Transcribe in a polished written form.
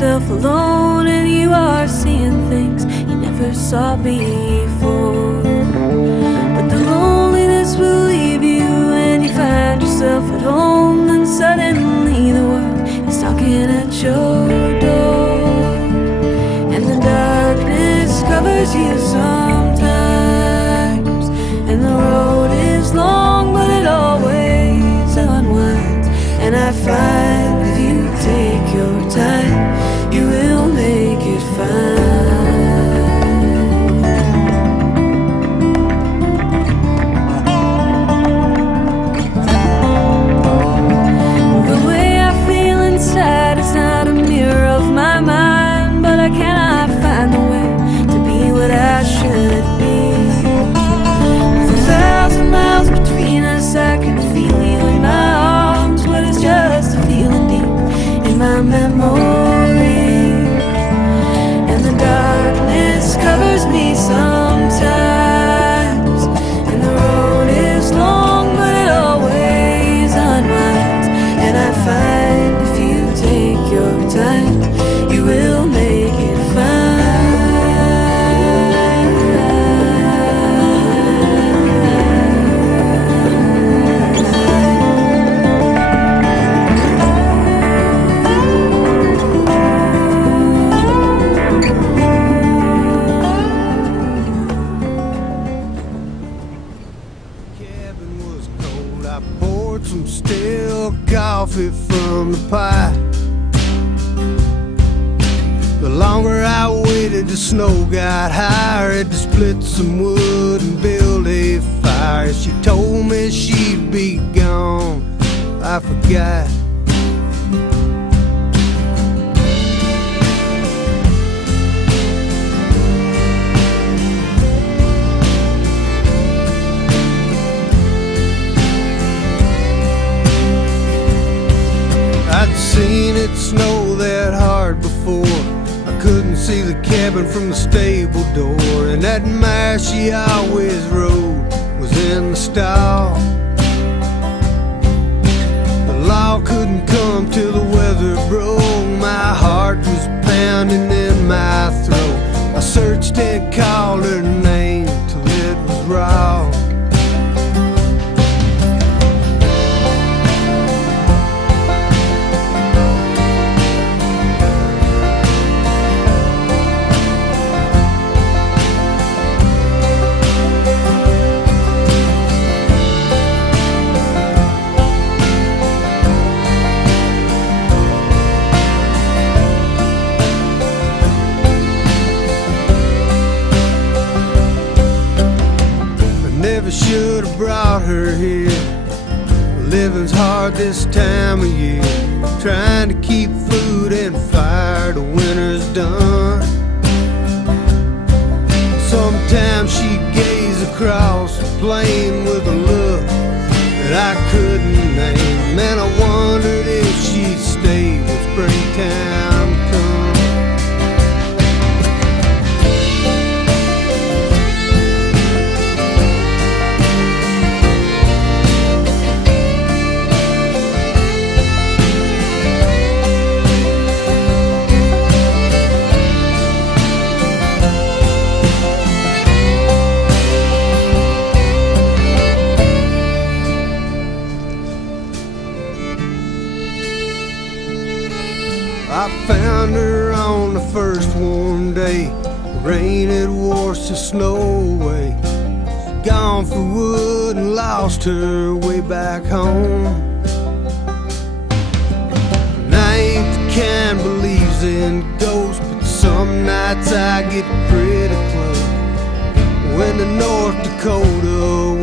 yourself alone, and you are seeing things you never saw before. But the loneliness will leave you, and you find yourself at home, and suddenly the world is knocking at your door, and the darkness covers you sometimes, and the road is long, but it always unwinds. And I find if you take your time, you will make it fine. The way I feel inside is not a mirror of my mind, but I cannot find a way to be what I should be. With 1,000 miles between us, I can feel you in my arms, but it's just a feeling deep in my memory. And the darkness covers me sometimes, and the road is long, but it always unwinds. And I find if you take your time, you will make it fine. Cabin was cold. I poured some stale coffee from the pie. The longer I waited, the snow got higher. Had to split some wood and build a fire. She told me she'd be gone. I forgot. I'd seen it snow that hard before. I couldn't see the cabin from the stable door, and that mare she always rode was in the stall. The law couldn't come till the weather broke. My heart was pounding in my throat. I searched and called her name till it was raw. Never should have brought her here. Living's hard this time of year. Trying to keep food and fire, the winter's done. Sometimes she'd gaze across the plain with a look that I couldn't name. Man, I wondered if she'd stay when springtime come. I found her on the first warm day. The rain had washed the snow away. She'd gone for wood and lost her way back home. And I ain't the kind believes in ghosts, but some nights I get pretty close. When the North Dakota